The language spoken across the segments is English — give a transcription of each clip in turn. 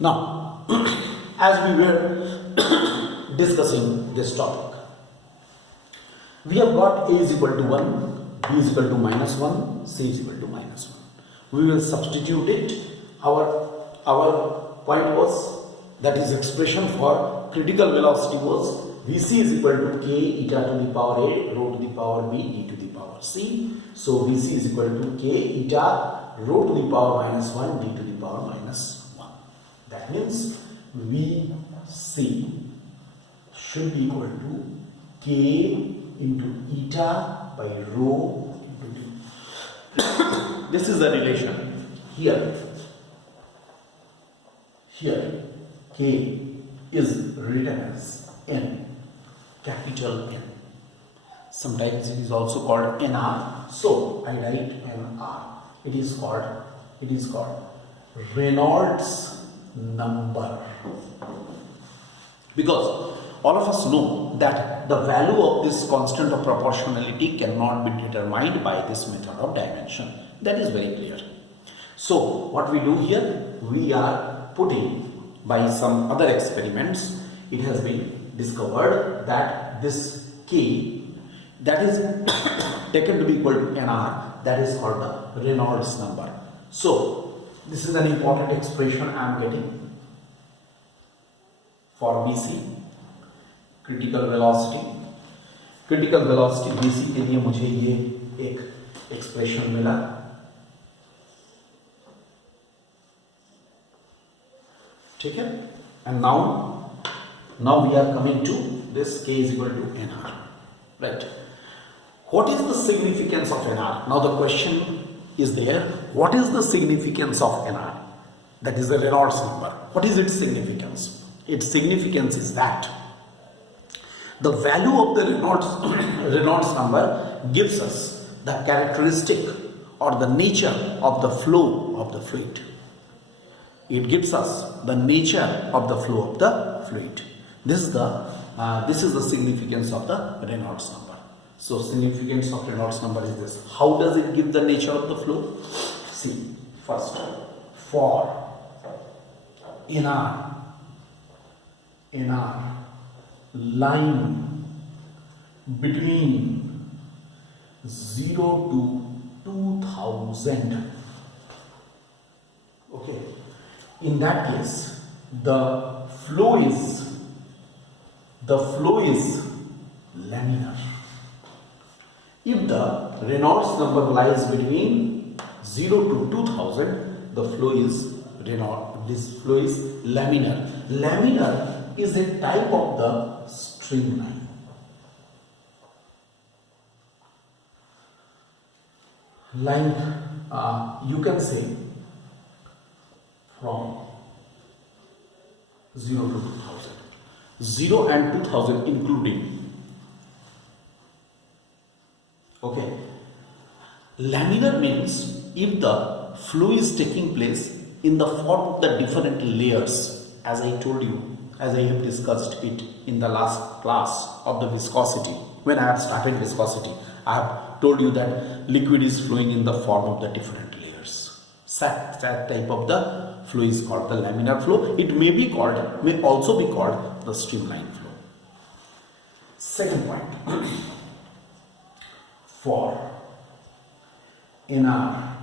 Now, as we were discussing this topic, we have got A is equal to 1, B is equal to minus 1, C is equal to minus 1. We will substitute it. Our point was, that is expression for critical velocity was Vc is equal to k eta to the power a rho to the power b e to the power c. So Vc is equal to k eta rho to the power minus 1 d to the power minus 1. That means Vc should be equal to k into eta by rho into d. This is the relation here. Here k is written as n, capital N. Sometimes it is also called NR. So I write NR. It is called Reynolds number. Because all of us know that the value of this constant of proportionality cannot be determined by this method of dimension. That is very clear. So what we do here, we are putting by some other experiments, it has been discovered that this k that is taken to be equal to nr, that is called the Reynolds number. So this is an important expression I am getting for Vc, critical velocity Vc के लिए मुझे ये एक expression मिला. ठीक है? And now we are coming to this k is equal to nr, right? What is the significance of nr? Now the question is there, what is the significance of nr? That is the Reynolds number. What is its significance? Its significance is that the value of the Reynolds number gives us the characteristic or the nature of the flow of the fluid. It gives us the nature of the flow of the fluid. This is the significance of the Reynolds number. So significance of Reynolds number is this. How does it give the nature of the flow? See, first, for in our line between 0 to 2000, okay, in that case the flow is laminar. If the Reynolds number lies between 0 to 2000, the flow is laminar. Laminar is a type of the streamline. Line, you can say from 0 to 2000. 0 and 2000 including. Okay. Laminar means if the flow is taking place in the form of the different layers, as I told you, as I have discussed it in the last class of the viscosity. When I have started viscosity, I have told you that liquid is flowing in the form of the different layers. That type of the flow is called the laminar flow. It may also be called the streamline flow. Second point, for nr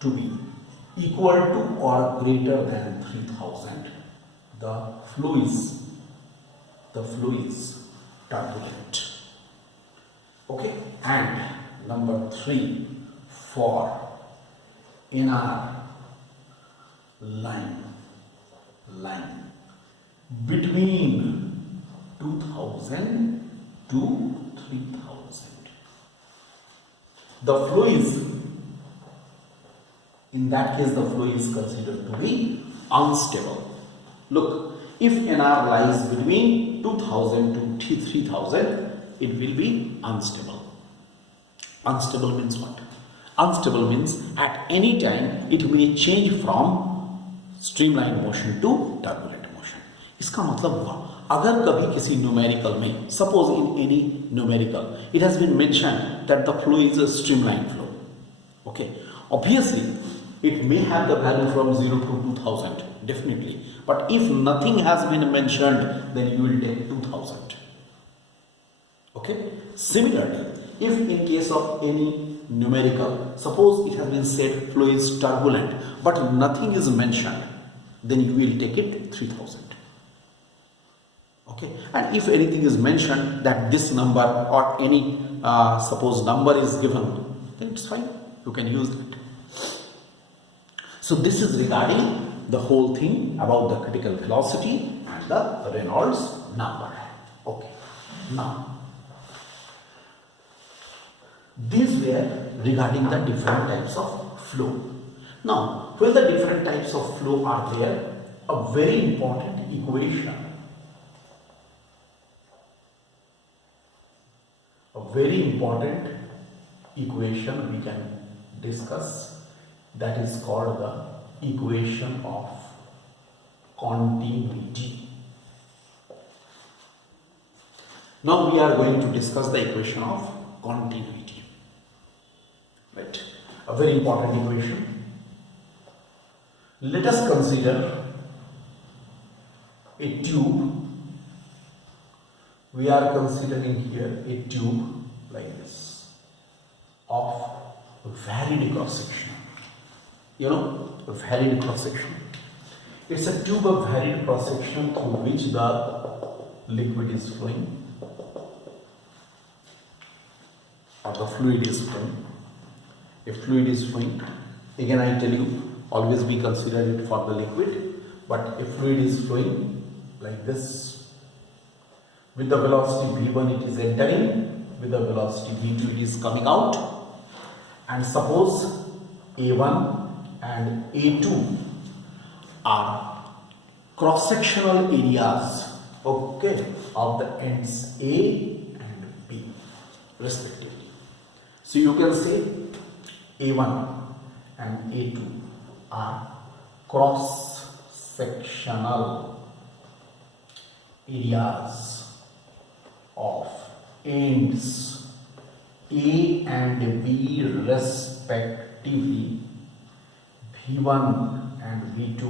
to be equal to or greater than 3000, the flow is turbulent. Okay, and number 3, for nr line between 2000 to 3000, the flow is, in that case the flow is considered to be unstable. Look, if nr lies between 2000 to 3000, it will be unstable. Unstable means what? Unstable means at any time it may change from streamline motion to turbulent motion. इसका मतलब हुआ, अगर कभी किसी numerical में, suppose in any numerical, it has been mentioned that the flow is a streamline flow. Okay, obviously it may have the value from 0 to 2000, definitely. But if nothing has been mentioned, then you will take 2000. Okay. Similarly, if in case of any numerical, suppose it has been said flow is turbulent, but nothing is mentioned, then you will take it 3000. Okay. And if anything is mentioned that this number or any suppose number is given, then it's fine. You can use that. So this is regarding the whole thing about the critical velocity and the Reynolds number. Okay. Now, these were regarding the different types of flow. Now, when the different types of flow are there, a very important equation, we can discuss, that is called the equation of continuity. Now we are going to discuss the equation of continuity. Right, a very important equation. Let us consider a tube. We are considering here a tube like this of varied cross section. You know, varied cross section. It's a tube of varied cross section through which the liquid is flowing or the fluid is flowing. If fluid is flowing, again I tell you, always be considered it for the liquid, but if fluid is flowing like this, with the velocity v1 it is entering, with the velocity v2 it is coming out, and suppose a1 and a2 are cross-sectional areas, okay, of the ends A and B respectively. So you can say A1 and A2 are cross-sectional areas of ends A and B respectively. V1 and V2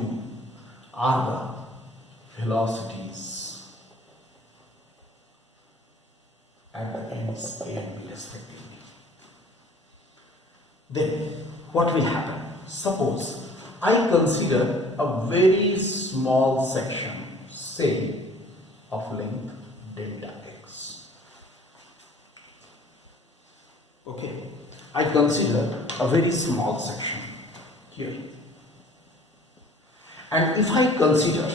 are the velocities at the ends A and B respectively. Then what will happen? Suppose I consider a very small section, say of length delta x. Okay, I consider a very small section here. And if I consider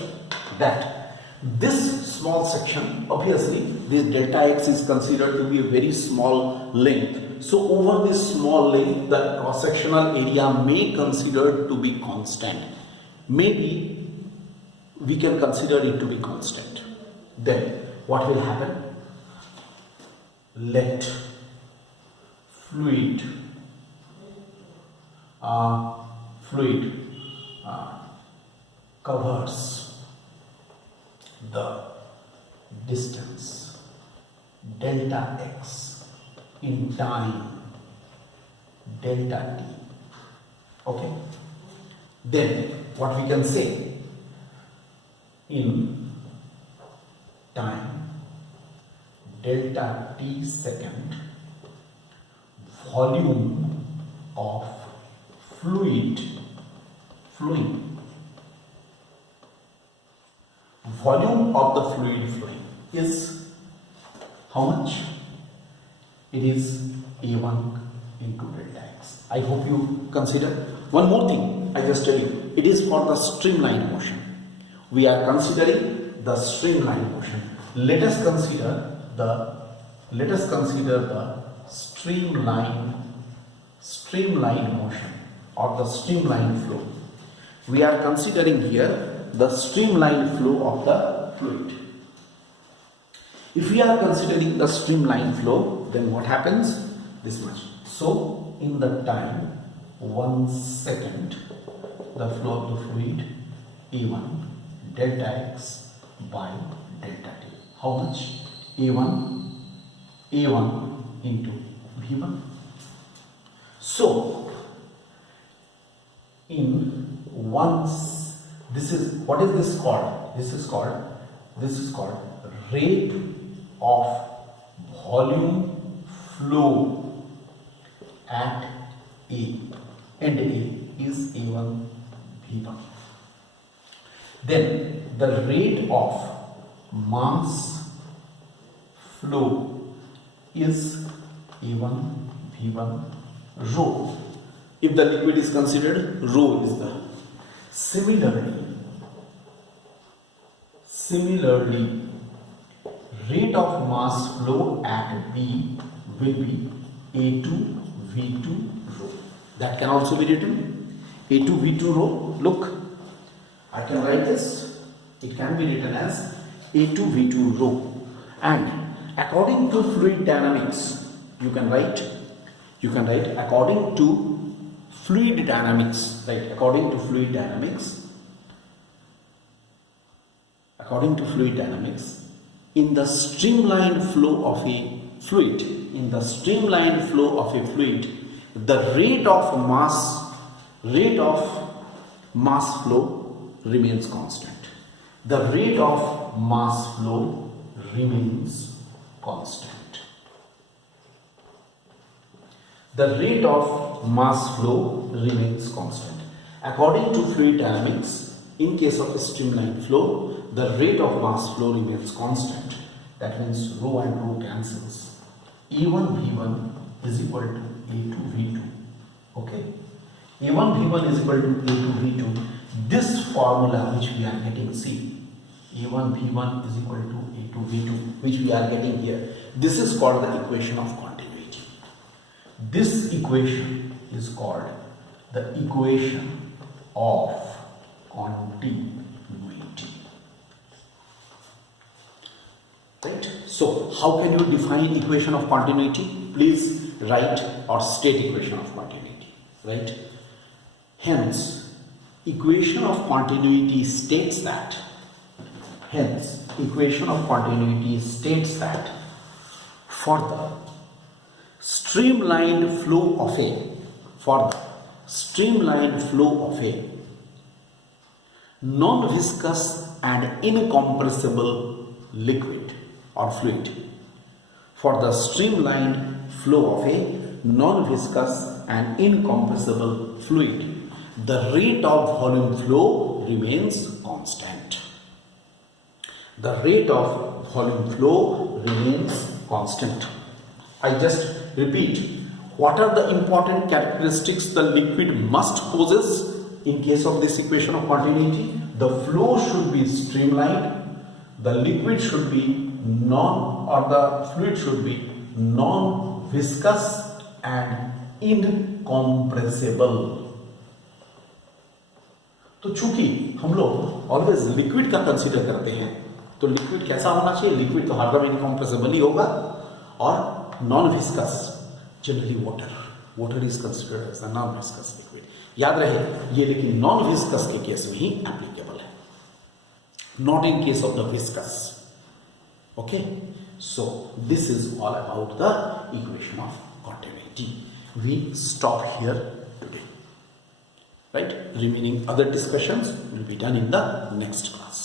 that this small section, obviously this delta x is considered to be a very small length. So over this small length, the cross-sectional area may consider to be constant. Maybe we can consider it to be constant. Then what will happen? Let fluid covers the distance delta x in time delta t. Okay, then what we can say, in time delta t second, volume of fluid flowing, volume of the fluid flowing is how much? It is A1 into delta x. I hope you consider. One more thing, I just tell you, it is for the streamline motion. We are considering the streamline motion. Let us consider the streamline motion or the streamline flow. We are considering here the streamline flow of the fluid. If we are considering the streamline flow, then what happens? This much. So in the time 1 second, the flow of the fluid A1 delta x by delta t. How much? A1 into V1. So in This is, what is this called? This is called rate of volume flow at A, and A is A1 V1. Then the rate of mass flow is A1 V1 rho. If the liquid is considered, rho is the. Similarly, rate of mass flow at B will be A2 V2 rho. That can also be written A2 V2 rho. Look, I can write this. It can be written as A2 V2 rho. And according to fluid dynamics, you can write according to fluid dynamics, right? According to fluid dynamics, in the streamlined flow of a fluid, the rate of mass flow remains constant. The rate of mass flow remains constant. The rate of mass flow remains constant. According to fluid dynamics, in case of a streamlined flow, the rate of mass flow remains constant. That means rho and rho cancels. A1 V1 is equal to A2 V2. Okay? A1 V1 is equal to A2 V2. This formula which we are getting, see, A1 V1 is equal to A2 V2, which we are getting here. This is called the equation of continuity. This equation is called the equation of continuity. Right? So, how can you define equation of continuity? Please write or state equation of continuity. Right? Hence, equation of continuity states that. For the streamlined flow of a non-viscous and incompressible liquid or fluid, for the streamlined flow of a non-viscous and incompressible fluid, the rate of volume flow remains constant. The rate of volume flow remains constant. I just repeat, what are the important characteristics the liquid must possess in case of this equation of continuity? The flow should be streamlined, the liquid should be the fluid should be non-viscous and incompressible. तो चूंकि हम लोग always liquid का consider करते हैं, तो liquid कैसा होना चाहिए? लिक्विड तो हरदम इनकॉम्प्रेसिबल ही होगा और non viscous, generally water is considered as the non viscous liquid. याद रहे ये, लेकिन नॉन विस्कस के केस में ही एप्लीकेबल है, not in case of the viscous. Okay, so this is all about the equation of continuity. We stop here today. Right? Remaining other discussions will be done in the next class.